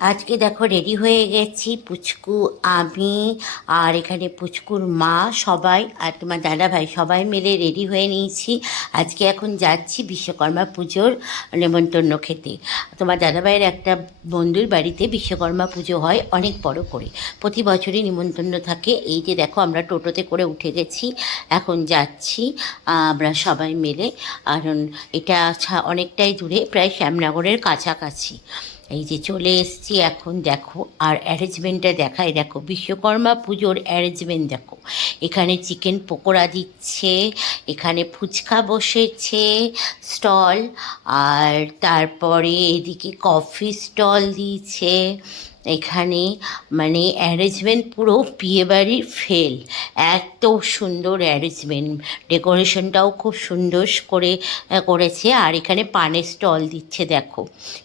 আজকে দেখো রেডি হয়ে গেছি পুচকু, আমি আর এখানে পুচকুর মা সবাই আর তোমার দাদা ভাই সবাই মিলে রেডি হয়ে নিয়েছি। আজকে এখন যাচ্ছি বিশ্বকর্মা পুজোর নেমন্তন্ন খেতে। তোমার দাদা ভাইয়ের একটা বন্ধুর বাড়িতে বিশ্বকর্মা পুজো হয় অনেক বড় করে। প্রতি বছরই নিমন্ত্রণ থাকে। এই যে দেখো আমরা টোটোতে করে উঠে গেছি। এখন যাচ্ছি, আমরা সবাই মিলে। কারণ এটা অনেকটাই দূরে, প্রায় শ্যামনগরের কাছাকাছি। এই যে চলে এসছি, এখন দেখো, আর অ্যারেঞ্জমেন্টটা দেখাই দেখো, বিশ্বকর্মা পুজোর অ্যারেঞ্জমেন্ট দেখো। এখানে চিকেন পকোড়া দিচ্ছে, এখানে ফুচকা বসেছে, স্টল, আর তারপরে এদিকে কফি স্টল দিয়েছে এখানে মানে অ্যারেঞ্জমেন্ট পুরো বিয়েবাড়ির ফেল এত সুন্দর অ্যারেঞ্জমেন্ট ডেকোরেশনটাও খুব সুন্দর করে করেছে। আর এখানে পানের স্টল দিচ্ছে, দেখো।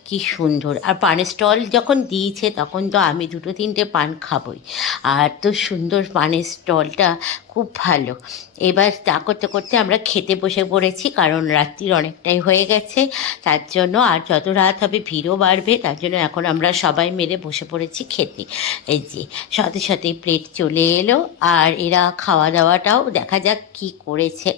কি সুন্দর। আর পানের স্টল যখন দিয়েছে, তখন তো আমি দুটো তিনটে পান খাবই। আর তো সুন্দর পানের স্টলটা খুব ভালো। এবার তা করতে করতে আমরা খেতে বসে পড়েছি, কারণ রাত্রির অনেকটাই হয়ে গেছে। তার জন্য আর যত রাত হবে, ভিড়ও বাড়বে। তার জন্য এখন আমরা সবাই মিলে বসে পড়েছি খেতে। এই যে, সাথে সাথে প্লেট চলে এলো আর এরা খাওয়া দাওয়াটাও দেখা যাক কি করেছে।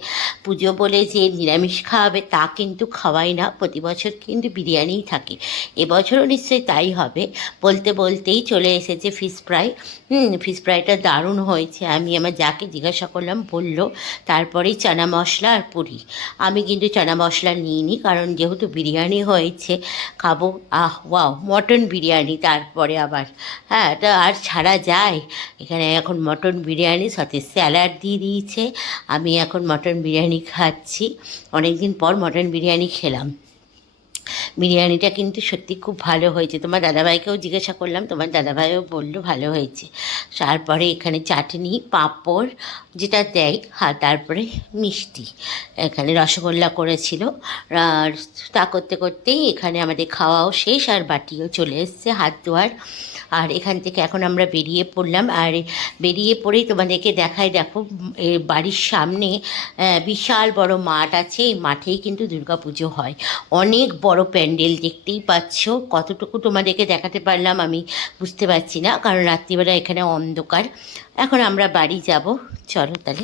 পুজো বলে যে নিরামিষ খাওয়াবে তা কিন্তু খাওয়াই না, প্রতি বছর কিন্তু বিরিয়ানিই থাকে। এবছরও নিশ্চয়ই তাই হবে। বলতে বলতেই চলে এসেছে ফিশ ফ্রাই হুম ফিশ ফ্রাইটা দারুণ হয়েছে। আমি আমার যাকে জিজ্ঞাসা করলাম বলল, তারপরেই চানা মশলা আর পুরি। আমি কিন্তু চানা মশলা নিইনি, কারণ যেহেতু বিরিয়ানি হয়েছে, খাব। আহ, ওয়াও, মটন বিরিয়ানি, তারপরে আবার। হ্যাঁ এটা আর ছাড়া যায়। এখানে এখন মটন বিরিয়ানি সাথে স্যালাড দিয়ে দিয়েছে। আমি এখন মটন বিরিয়ানি খাচ্ছি। অনেক দিন পর মটন বিরিয়ানি খেলাম। বিরিয়ানিটা কিন্তু সত্যি খুব ভালো হয়েছে। তোমার দাদাভাইকেও জিজ্ঞাসা করলাম, তোমার দাদাভাইও বলল ভালো হয়েছে। তারপরে এখানে চাটনি, পাঁপড় যেটা দেয় হ্যাঁ তারপরে মিষ্টি। এখানে রসগোল্লা করেছিল। আর তা করতে করতেই এখানে আমাদের খাওয়াও শেষ, আর বাটিও চলে এসছে হাত ধোয়ার। আর এখান থেকে এখন আমরা বেরিয়ে পড়লাম। আর বেরিয়ে পড়েই তোমাদেরকে দেখায়, দেখো বাড়ির সামনে বিশাল বড় মাঠ আছে। এই মাঠেই কিন্তু দুর্গাপুজো হয়। অনেক বড় প্যান্ডেল দেখতেই পাচ্ছ। কতটুকু তোমাদেরকে দেখাতে পারলাম আমি বুঝতে পারছি না, কারণ রাত্রিবেলা এখানে অন্ধকার। এখন আমরা বাড়ি যাব। চলো তাহলে।